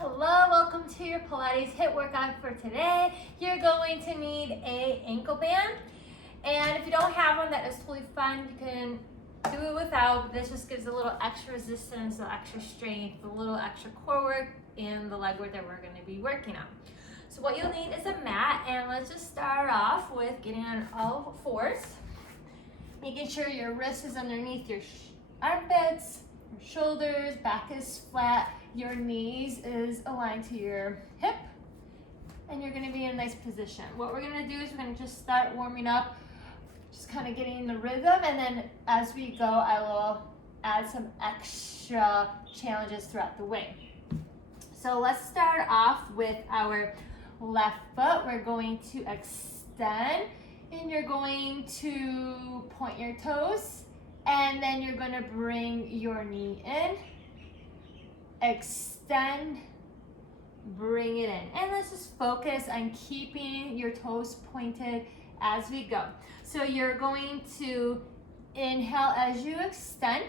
Hello, welcome to your Pilates HIIT workout for today. You're going to need a ankle band, and if you don't have one, that is totally fine. You can do it without. This just gives a little extra resistance, a little extra strength, a little extra core work, and the leg work that we're going to be working on. So what you'll need is a mat, and let's just start off with getting on all fours, making sure your wrist is underneath your armpits, your shoulders, back is flat, your knees is aligned to your hip, and you're gonna be in a nice position. What we're gonna do is we're gonna just start warming up, just kind of getting the rhythm, and then as we go, I will add some extra challenges throughout the way. So let's start off with our left foot. We're going to extend, and you're going to point your toes, and then you're gonna bring your knee in, extend, bring it in. And let's just focus on keeping your toes pointed as we go. So you're going to inhale as you extend,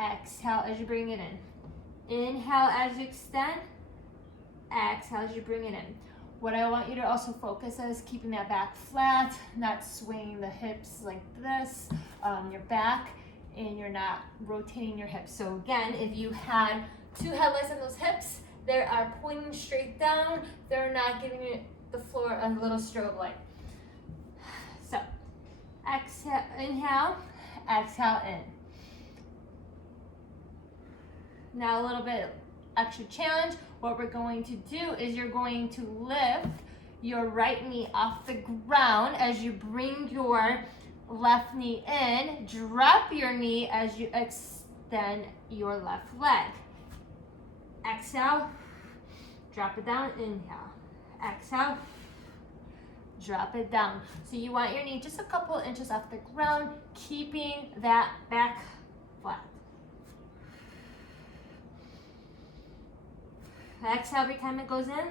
exhale as you bring it in. Inhale as you extend, exhale as you bring it in. What I want you to also focus on is keeping that back flat, not swinging the hips like this, your back, and you're not rotating your hips. So again, if you had two headlights on those hips, they are pointing straight down. They're not giving you the floor a little strobe light. So exhale, inhale, exhale in. Now a little bit extra challenge. What we're going to do is you're going to lift your right knee off the ground as you bring your left knee in. Drop your knee as you extend your left leg. Exhale, drop it down, inhale. Exhale, drop it down. So you want your knee just a couple inches off the ground, keeping that back flat. Exhale every time it goes in.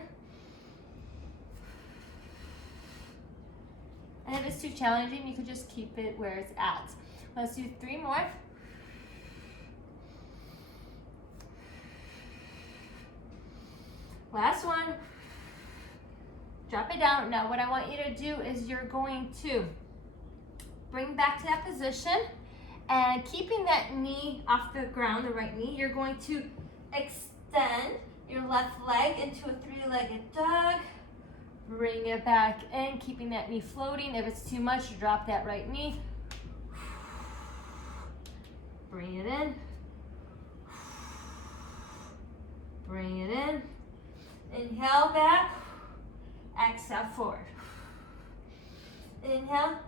And if it's too challenging, you could just keep it where it's at. Let's do 3 more. Last one. Drop it down. Now what I want you to do is you're going to bring back to that position, and keeping that knee off the ground, the right knee, you're going to extend your left leg into a 3-legged dog. Bring it back in, keeping that knee floating. If it's too much, drop that right knee. Bring it in. Bring it in. Inhale back. Exhale forward. Inhale.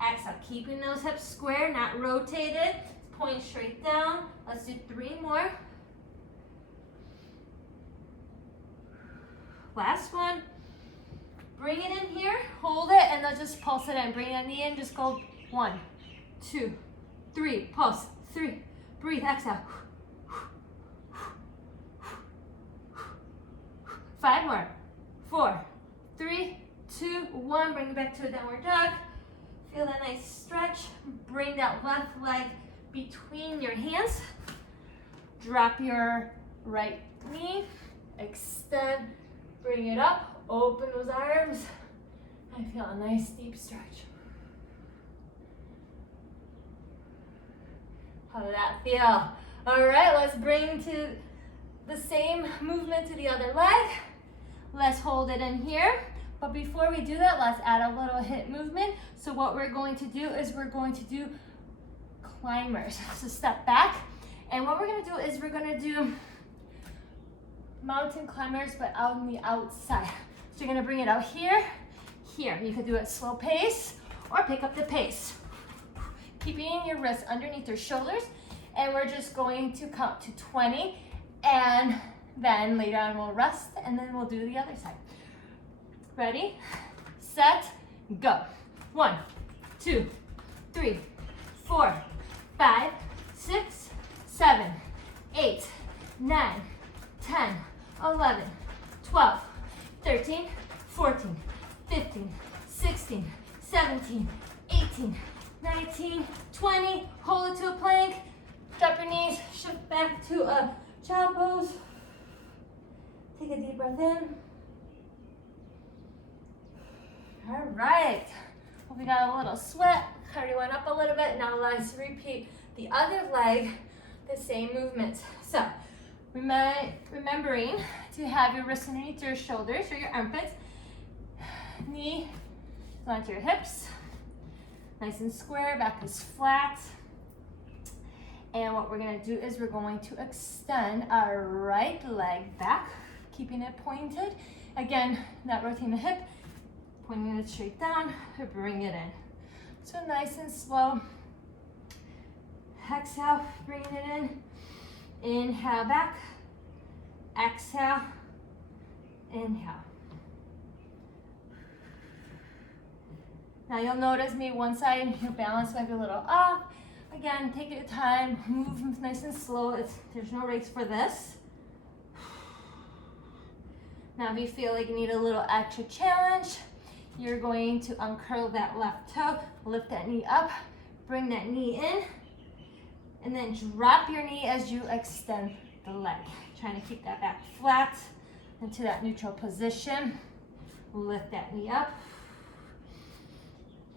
Exhale. Keeping those hips square, not rotated. Point straight down. Let's do 3 more. Last one. Bring it in here, hold it, and then just pulse it in. Bring that knee in, just go 1, 2, 3, pulse, 3, breathe, exhale. 5 more, 4, 3, 2, 1, bring it back to a downward dog. Feel that nice stretch. Bring that left leg between your hands. Drop your right knee, extend, bring it up. Open those arms. I feel a nice deep stretch. How did that feel? All right, let's bring to the same movement to the other leg. Let's hold it in here. But before we do that, let's add a little hip movement. So what we're going to do is we're going to do climbers. So step back. And what we're going to do is we're going to do mountain climbers, but out on the outside. So you're gonna bring it out here, here. You could do it slow pace or pick up the pace. Keeping your wrists underneath your shoulders, and we're just going to count to 20, and then later on we'll rest, and then we'll do the other side. Ready, set, go. 1, 2, 3, 4, 5, 6, 7, 8, 9, 10, 11, 12, 13, 14, 15, 16, 17, 18, 19, 20. Hold it to a plank. Drop your knees, shift back to a child pose. Take a deep breath in. All right. Well, we got a little sweat. Cardio went up a little bit. Now let's repeat the other leg, the same movements. So, remembering to have your wrists underneath your shoulders or your armpits. Knee onto your hips. Nice and square, back is flat. And what we're gonna do is we're going to extend our right leg back, keeping it pointed. Again, not rotating the hip, pointing it straight down, bring it in. So nice and slow. Exhale, bringing it in. Inhale back. Exhale. Inhale. Now you'll notice maybe one side, your balance might be a little off. Again, take your time, move nice and slow. There's no race for this. Now if you feel like you need a little extra challenge, you're going to uncurl that left toe, lift that knee up, bring that knee in, and then drop your knee as you extend the leg. Trying to keep that back flat into that neutral position. Lift that knee up.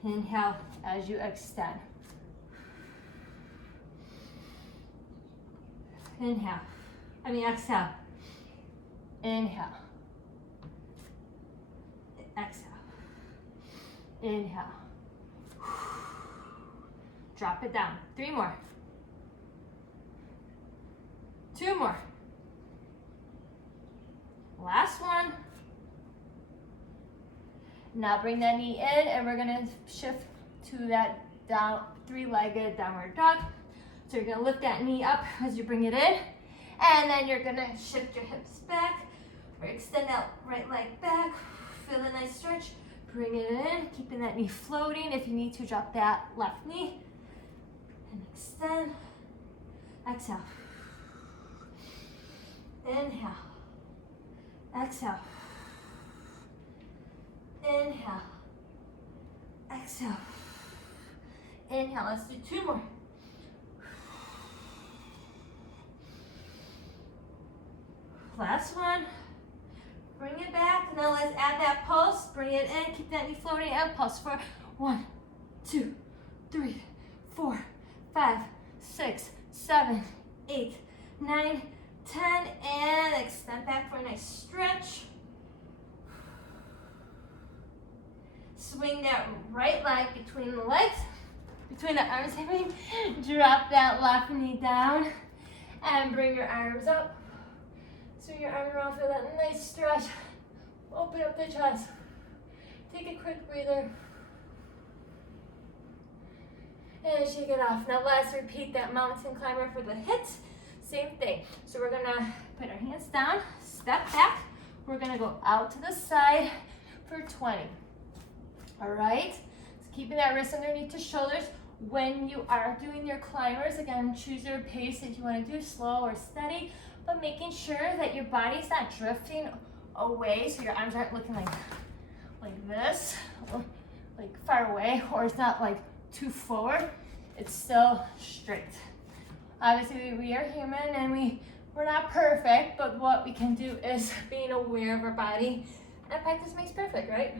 Inhale as you extend. Inhale. Exhale. Inhale. Exhale. Inhale. Drop it down. 3 more. 2 more. Last one. Now bring that knee in and we're gonna shift to that down 3-legged downward dog. So you're gonna lift that knee up as you bring it in, and then you're gonna shift your hips back, or extend that right leg back, feel a nice stretch, bring it in, keeping that knee floating. If you need to, drop that left knee, and extend, exhale, inhale, exhale, inhale, exhale, inhale. Let's do 2 more. Last one. Bring it back. Now let's add that pulse. Bring it in. Keep that knee floating. And pulse for 1, 2, 3, 4, 5, 6, 7, 8, 9, 10. And extend back for a nice stretch. Swing that right leg between the legs, between the arms. Drop that left knee down and bring your arms up. Swing your arms around, feel that nice stretch. Open up the chest. Take a quick breather. And shake it off. Now let's repeat that mountain climber for the HIIT. Same thing. So we're gonna put our hands down, step back. We're gonna go out to the side for 20. All right? So keeping that wrist underneath the shoulders. When you are doing your climbers, again, choose your pace if you wanna do slow or steady, but making sure that your body's not drifting away, so your arms aren't looking like this, like far away, or it's not like too forward. It's still straight. Obviously, we are human and we're not perfect, but what we can do is being aware of our body, and practice makes perfect, right?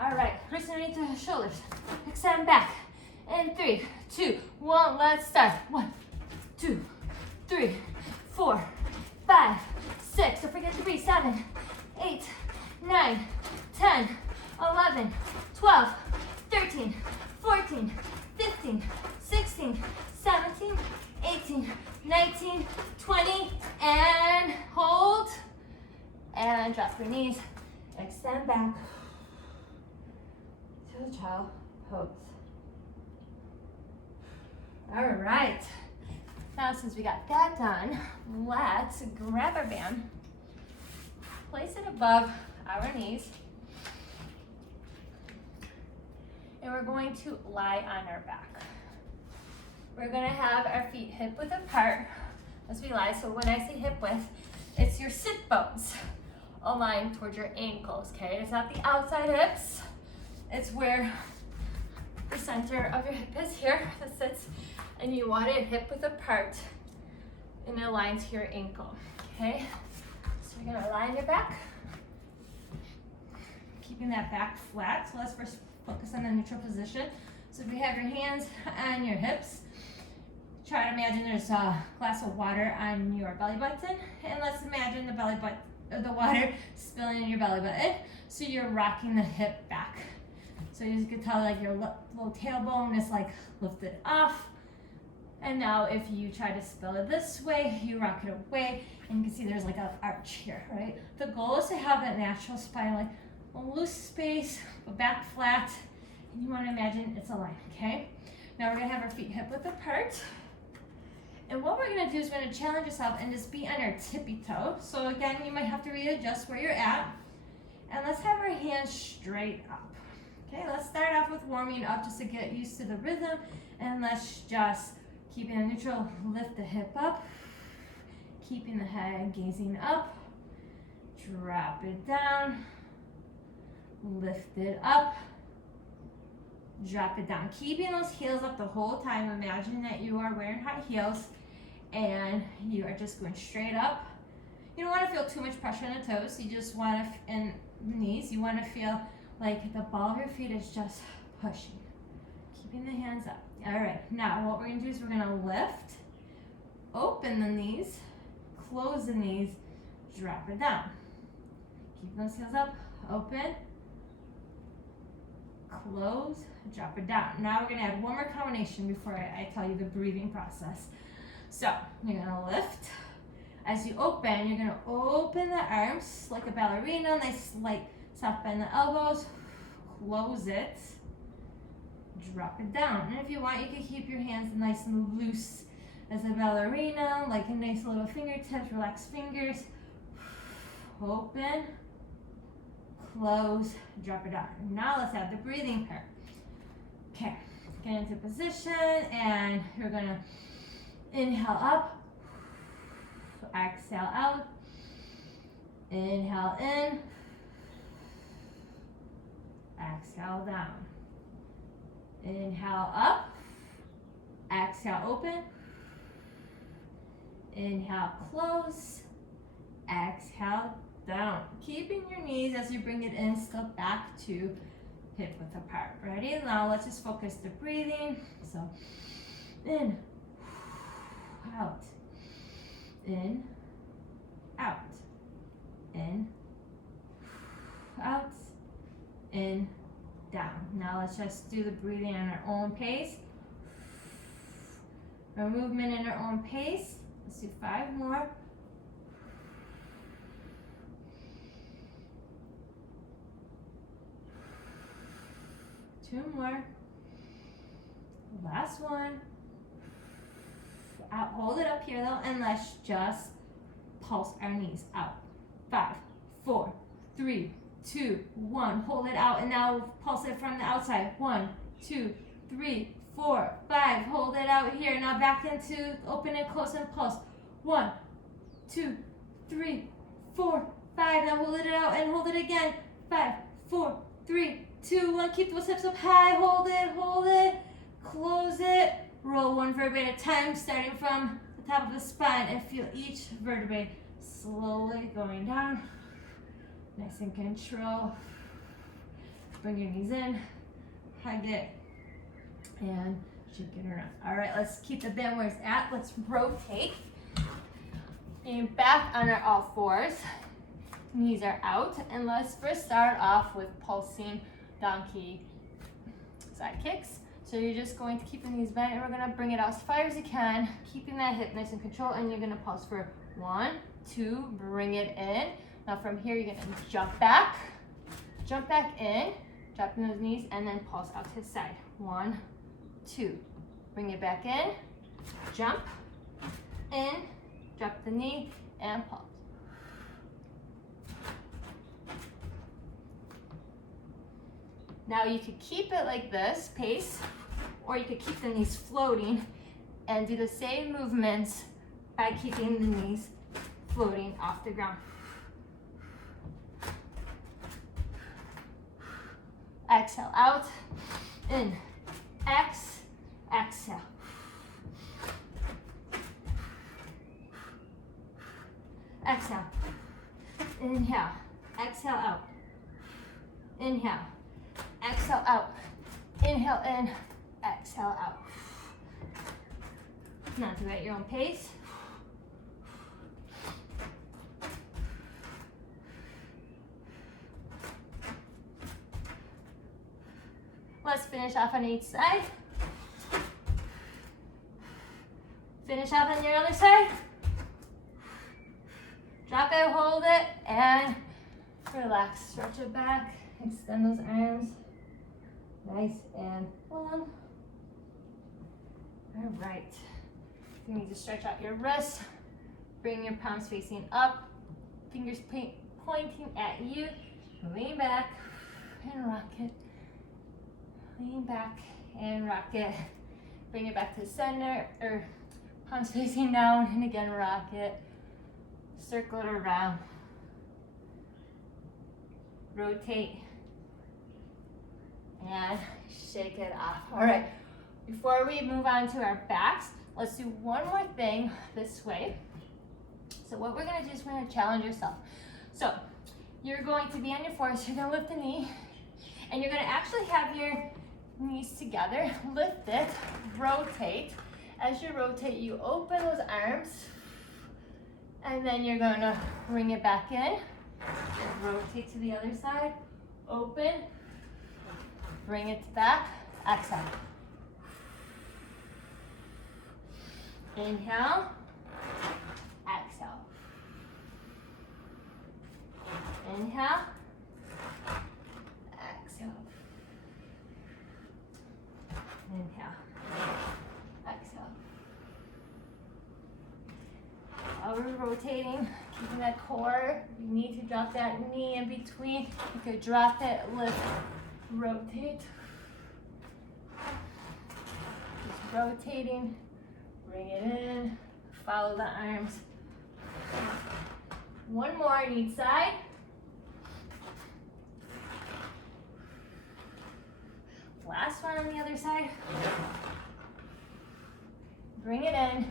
All right, wrists underneath the shoulders. Extend back. In 3, 2, 1, let's start. 1, 2, 3, 4, 5, 6, don't forget to breathe, 7, 8, 9, 10, 11, 12, 13, 14, 15, 16, 17, 18, 19, 20, and hold, and drop your knees, extend back to the child pose. All right. Now, since we got that done, let's grab our band, place it above our knees, and we're going to lie on our back. We're gonna have our feet hip width apart as we lie. So when I say hip width, it's your sit bones aligned towards your ankles, okay? It's not the outside hips. It's where the center of your hip is here, that sits, and you want it hip width apart and aligned to your ankle, okay? So So you're gonna lie on your back, keeping that back flat. So let's first focus on the neutral position. So if you have your hands on your hips, try to imagine there's a glass of water on your belly button, and let's imagine the water spilling in your belly button. So you're rocking the hip back. So you can tell like your little tailbone is like lifted off. And now if you try to spill it this way, you rock it away, and you can see there's like an arch here, right? The goal is to have that natural spine, like a loose space, but back flat. And you want to imagine it's a line, okay? Now we're gonna have our feet hip width apart. And what we're gonna do is we're gonna challenge yourself and just be on our tippy toe. So again, you might have to readjust where you're at. And let's have our hands straight up. Okay, let's start off with warming up just to get used to the rhythm. And let's just keep it neutral, lift the hip up, keeping the head gazing up, drop it down, lift it up, drop it down. Keeping those heels up the whole time. Imagine that you are wearing high heels and you are just going straight up. You don't want to feel too much pressure on the toes. You just want to, and the knees, you want to feel like the ball of your feet is just pushing. Keeping the hands up. All right, now what we're going to do is we're going to lift, open the knees, close the knees, drop it down. Keep those heels up, open, close, drop it down. Now we're going to add one more combination before I tell you the breathing process. So you're going to lift. As you open, you're going to open the arms like a ballerina, nice light soft bend the elbows, close it, drop it down. And if you want, you can keep your hands nice and loose as a ballerina, like a nice little fingertips, relaxed fingers. Open, close, drop it down. Now let's add the breathing part. Okay, get into position, and you're gonna inhale up, exhale out, inhale in, exhale down. Inhale up, exhale open, inhale close, exhale down. Keeping your knees as you bring it in, still back to hip width apart. Ready? Now let's just focus the breathing. So in, out, in, out, in, out, in, down. Now let's just do the breathing at our own pace. Our movement at our own pace. Let's do 5 more. Two more. Last one. Out. Hold it up here though, and let's just pulse our knees out. 5, 4, 3, 2, 1. Hold it out, and now pulse it from the outside. 1, 2, 3, 4, 5. Hold it out here. Now back into open and close and pulse. 1, 2, 3, 4, 5. Now hold it out and hold it again. 5, 4, 3, 2, 1. Keep those hips up high. Hold it, close it. Roll one vertebrae at a time, starting from the top of the spine, and feel each vertebrae slowly going down. Nice and control. Bring your knees in, hug it, and shake it around. All right, let's keep the bend where it's at. Let's rotate. Getting back on our all fours. Knees are out, and let's first start off with pulsing donkey side kicks. So you're just going to keep the knees bent, and we're gonna bring it out as far as you can, keeping that hip nice and control, and you're gonna pulse for 1, 2, bring it in. Now from here, you're gonna jump back in, dropping those knees, and then pulse out to the side. 1, 2, bring it back in, jump, in, drop the knee, and pulse. Now you could keep it like this, pace, or you could keep the knees floating and do the same movements by keeping the knees floating off the ground. Exhale out, in, exhale. Exhale. Inhale, exhale out. Inhale, exhale out. Inhale in, exhale out. Now do it at your own pace. Let's finish off on each side. Finish off on your other side. Drop it, hold it, and relax. Stretch it back, extend those arms. Nice and long. All right. You need to stretch out your wrists. Bring your palms facing up. Fingers pointing at you. Lean back and rock it. Lean back and rock it. Bring it back to the center, or palms facing down, and again rock it. Circle it around. Rotate. And shake it off. All right, before we move on to our backs, let's do one more thing this way. So what we're gonna do is we're gonna challenge yourself. So you're going to be on your fours, you're gonna lift the knee, and you're gonna actually have your knees together, lift it, rotate. As you rotate, you open those arms, and then you're gonna bring it back in, rotate to the other side, open, bring it back, exhale. Inhale, exhale. Inhale, exhale. Inhale, exhale. While we're rotating, keeping that core, you need to drop that knee in between. You could drop it, lift, rotate. Just rotating, bring it in, follow the arms. One more on each side. Last one on the other side. Bring it in and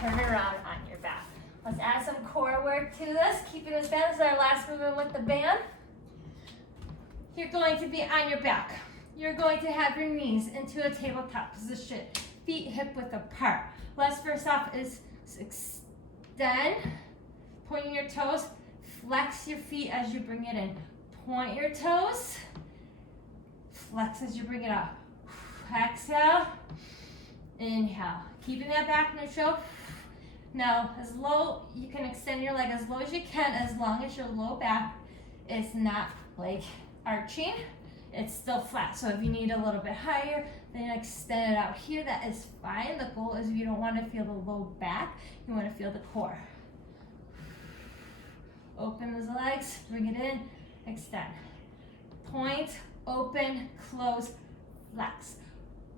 turn it around on your back. Let's add some core work to this. Keeping this band. This is our last movement with the band. You're going to be on your back. You're going to have your knees into a tabletop position. Feet hip width apart. Let's first off is extend, pointing your toes, flex your feet as you bring it in. Point your toes, flex as you bring it up. Exhale, inhale. Keeping that back neutral. Now, as low, you can extend your leg as low as you can, as long as your low back is not like arching. It's still flat. So if you need a little bit higher, then extend it out here. That is fine. The goal is you don't want to feel the low back. You want to feel the core. Open those legs, bring it in, extend. Point, open, close, flex.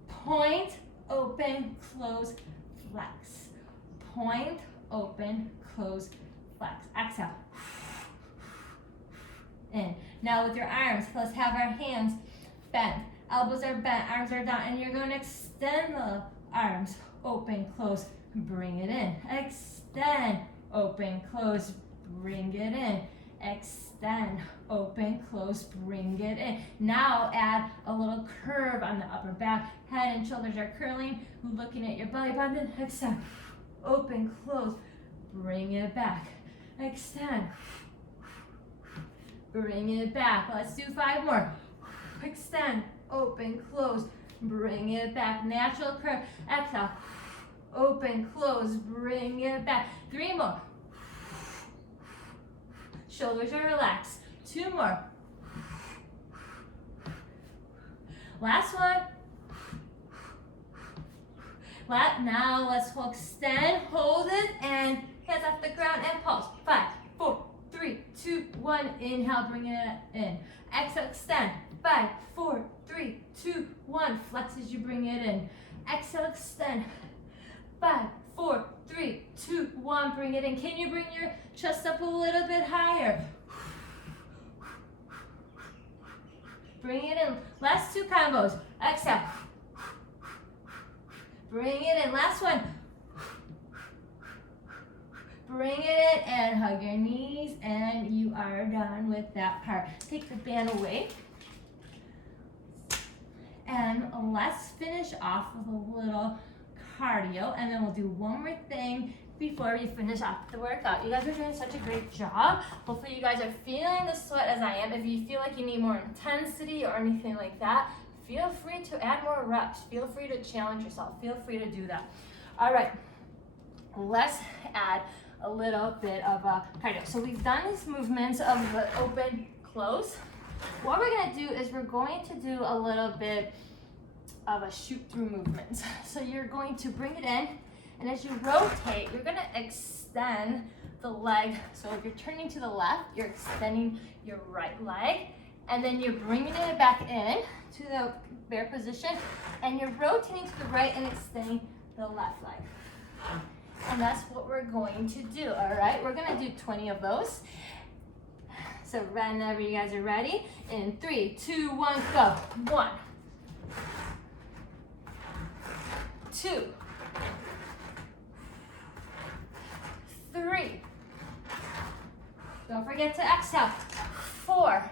Point, open, close, flex. Point, open, close, flex. Exhale. In. Now with your arms, let's have our hands bent. Elbows are bent, arms are down, and you're going to extend the arms. Open, close, bring it in. Extend, open, close, bring it in. Extend, open, close, bring it in. Now add a little curve on the upper back. Head and shoulders are curling, looking at your belly button. Extend, open, close, bring it back. Extend, bring it back. Let's do 5 more. Extend, open, close, bring it back. Natural curve. Exhale, open, close, bring it back. 3 more. Shoulders are relaxed. 2 more. Last one. Now let's extend, hold it, and hands off the ground and pulse. 5, 4, 3, 2, 1. Inhale, bring it in. Exhale, extend. 5, 4, 3, 2, 1. Flex as you bring it in. Exhale, extend. 5, 4, 3, 2, 1. Bring it in. Can you bring your chest up a little bit higher? Bring it in. Last 2 combos. Exhale. Bring it in. Last one. Bring it in and hug your knees, and you are done with that part. Take the band away. And let's finish off with a little cardio, and then we'll do one more thing before we finish off the workout. You guys are doing such a great job. Hopefully you guys are feeling the sweat as I am. If you feel like you need more intensity or anything like that, feel free to add more reps. Feel free to challenge yourself. Feel free to do that. All right, let's add a little bit of a cardio. So we've done these movements of the open, close. What we're gonna do is we're going to do a little bit of a shoot through movement. So you're going to bring it in, and as you rotate, you're gonna extend the leg. So if you're turning to the left, you're extending your right leg, and then you're bringing it back in to the bear position, and you're rotating to the right and extending the left leg. And that's what we're going to do, all right? We're gonna do 20 of those. So whenever you guys are ready, in 3, 2, 1, go. 1, 2, 3. Don't forget to exhale. 4,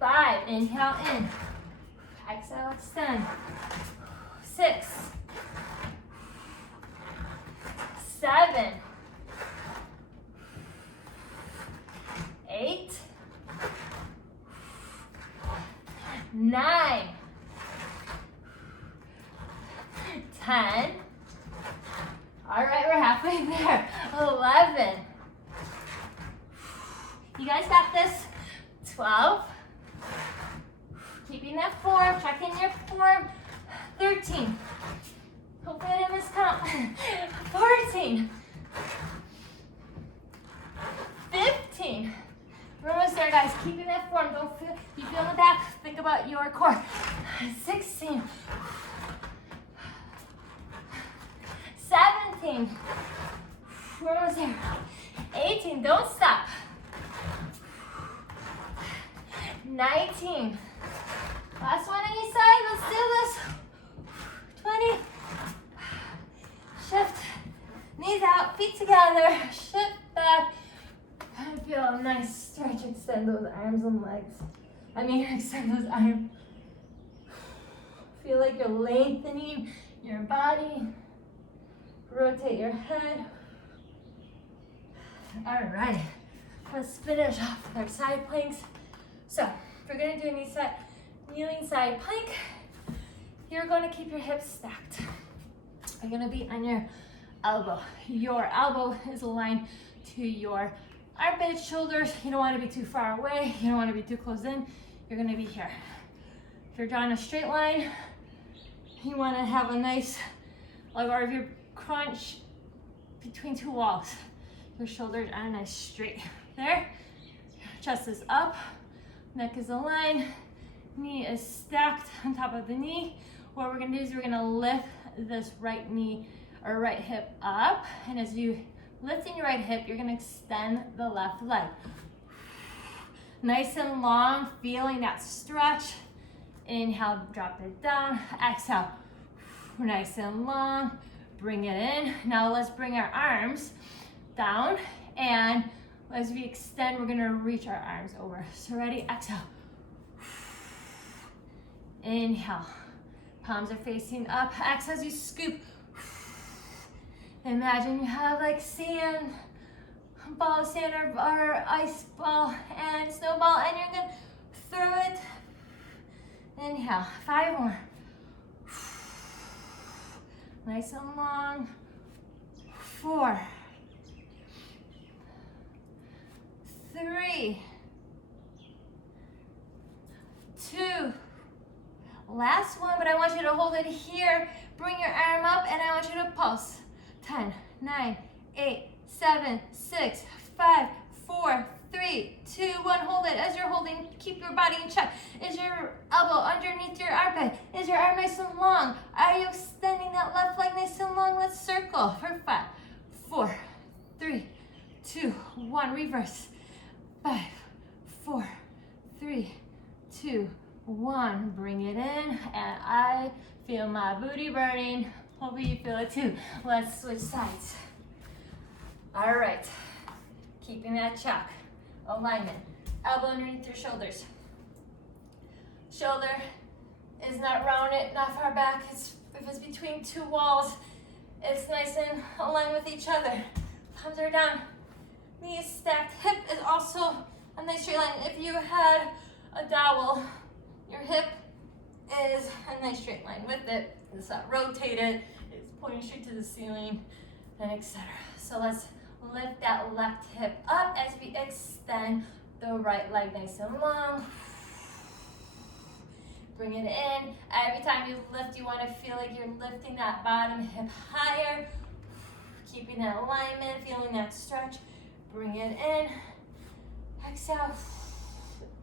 5, inhale in. Exhale, extend. 6, 7, 8, 9, 10. All right, we're halfway there. 11. You guys got this. 12. Keeping that form, checking your form. 13. Hopefully I didn't miscount. 14. 15. We're almost there, guys. Keeping that form. Don't feel, you feel the back. Think about your core. 16. 17. We're almost there. 18. Don't stop. 19. Last one on each side. Let's do this. 20. Shift. Knees out. Feet together. Shift back. I feel a nice stretch. Extend those arms and legs. Extend those arms. Feel like you're lengthening your body. Rotate your head. All right. Let's finish off with our side planks. So, if we're going to do a knee set, kneeling side plank, you're going to keep your hips stacked. You're going to be on your elbow. Your elbow is aligned to your armpit, shoulders. You don't want to be too far away. You don't want to be too close in. You're going to be here. If you're drawing a straight line, you want to have a nice, or if you're crunch between two walls, your shoulders are nice straight. There. Chest is up. Neck is aligned. Knee is stacked on top of the knee. What we're gonna do is we're gonna lift this right knee or right hip up. And as you lifting your right hip, you're gonna extend the left leg. Nice and long, feeling that stretch. Inhale, drop it down. Exhale, nice and long. Bring it in. Now let's bring our arms down, and as we extend, we're gonna reach our arms over. So ready? Exhale. Inhale. Palms are facing up. Exhale as you scoop. Imagine you have like sand, ball of sand or ice ball and snowball, and you're gonna throw it. Inhale. 5 more. Nice and long. 4, 3, 2. Last one, but I want you to hold it here. Bring your arm up, and I want you to pulse. 10, 9, 8, 7, 6, 5, 4, 3, 2, 1. Hold it. As you're holding, keep your body in check. Is your elbow underneath your armpit? Is your arm nice and long? Are you extending that left leg nice and long? Let's circle for 5, 4, 3, 2, 1. Reverse. 5, 4, 3, 2, 1. Bring it in, and I feel my booty burning. Hopefully you feel it too. Let's switch sides. All right, keeping that chalk. Alignment, elbow underneath your shoulders. Shoulder is not rounded, not far back. If it's between two walls, it's nice and aligned with each other. Palms are down, knees stacked. Hip is also a nice straight line. If you had a dowel, your hip is a nice straight line with it. It's not rotated, it's pointing straight to the ceiling, and etc. So let's lift that left hip up as we extend the right leg nice and long. Bring it in. Every time you lift, you want to feel like you're lifting that bottom hip higher. Keeping that alignment, feeling that stretch. Bring it in. Exhale.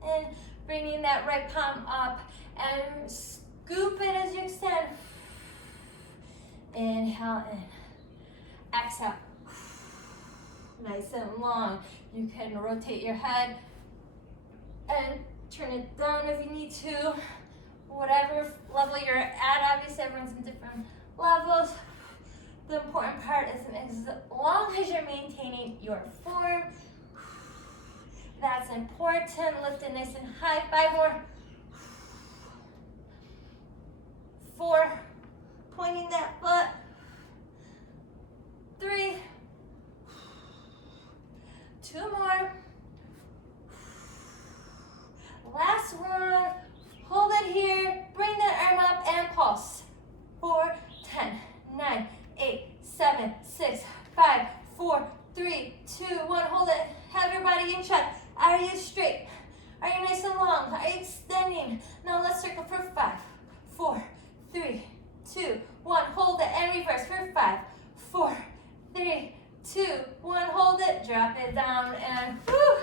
In. Bringing that right palm up and scoop it as you extend. Inhale in. Exhale. Nice and long. You can rotate your head and turn it down if you need to. Whatever level you're at, obviously everyone's in different levels. The important part is as long as you're maintaining your form, that's important. Lift it nice and high. 5 more. 4, pointing that foot. 3, 2 more. Last one. Hold it here. Bring that arm up and pulse. 4, 10, 9, 8, 7, 6, 5, 4, 3, 2, 1. Hold it. Have your body in check. Are you straight? Are you nice and long? Are you extending? Now let's circle for 5, 4, 3, 2, 1. Hold it and reverse for 5, 4, 3, 2, 1. Hold it. Drop it down and whew.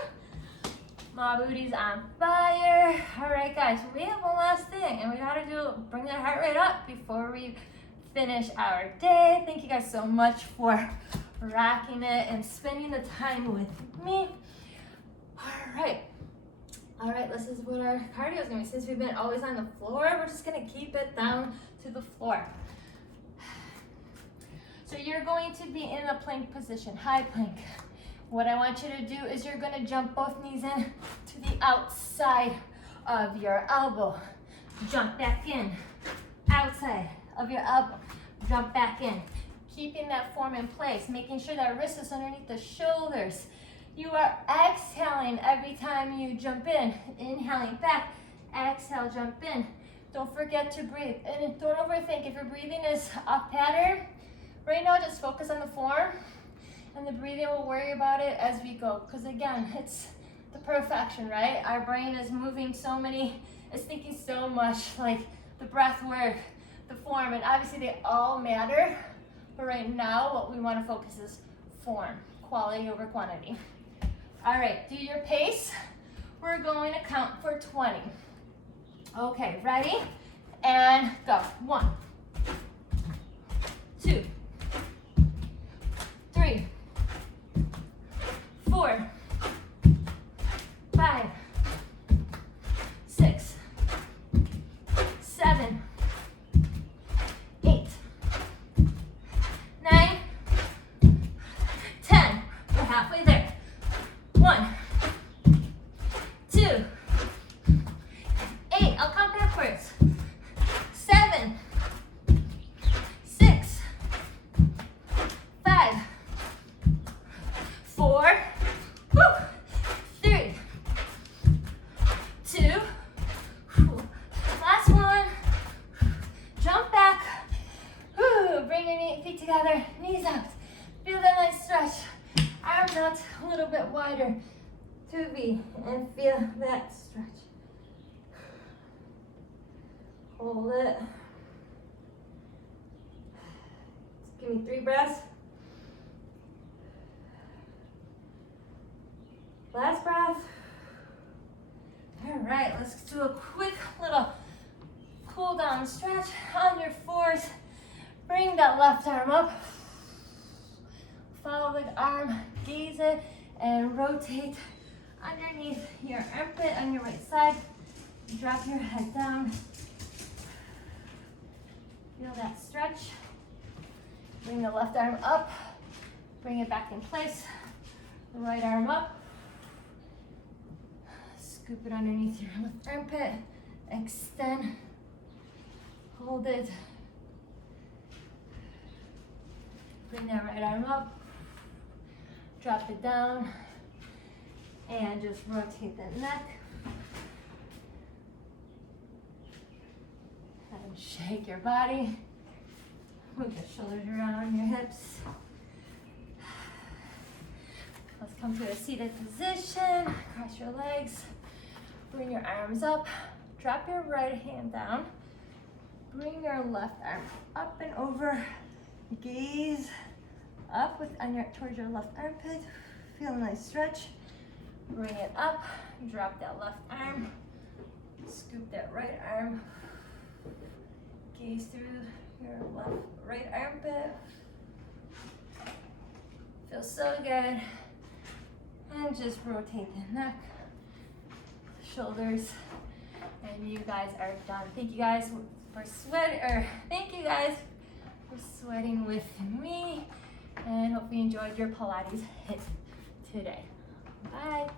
My booty's on fire. All right, guys, we have one last thing, and we gotta bring that heart rate up before we finish our day. Thank you guys so much for rocking it and spending the time with me. All right, this is what our cardio is gonna be. Since we've been always on the floor, we're just gonna keep it down to the floor. So you're going to be in a plank position, high plank. What I want you to do is you're gonna jump both knees in to the outside of your elbow. Jump back in, outside of your elbow. Jump back in. Keeping that form in place, making sure that wrist is underneath the shoulders. You are exhaling every time you jump in. Inhaling back, exhale, jump in. Don't forget to breathe. And don't overthink. If your breathing is off pattern, right now just focus on the form. And the breathing, we'll worry about it as we go. Because again, it's the perfection, right? Our brain is moving it's thinking so much, like the breath work, the form, and obviously they all matter. But right now, what we want to focus is form, quality over quantity. All right, do your pace. We're going to count for 20. Okay, ready? And go. 1, 2, 3, 4, 5, 6, 7, 8, 9, 10. We're halfway there. 1, 2, 8. I'll count backwards. 7, 6, 5, 4, 3, 2, last one. Jump back. Bring your feet together, knees out. Feel that nice stretch. Arms out a little bit wider. 2V, and feel that stretch. Hold it. Give me 3 breaths. Last breath. All right, let's do a quick little cool down stretch on your 4s. Bring that left arm up. Follow the arm, gaze it, and rotate underneath your armpit on your right side. Drop your head down. Feel that stretch. Bring the left arm up, bring it back in place. Right arm up. Scoop it underneath your left armpit. Extend. Hold it. Bring that right arm up. Drop it down. And just rotate the neck. And shake your body. Move the shoulders around your hips. Let's come to a seated position. Cross your legs. Bring your arms up. Drop your right hand down. Bring your left arm up and over. Gaze up towards your left armpit. Feel a nice stretch. Bring it up. Drop that left arm. Scoop that right arm. Gaze through your right armpit. Feels so good. And just rotate the neck, shoulders, and you guys are done. Thank you guys for sweating with me, and hope you enjoyed your Pilates HIIT today. Bye.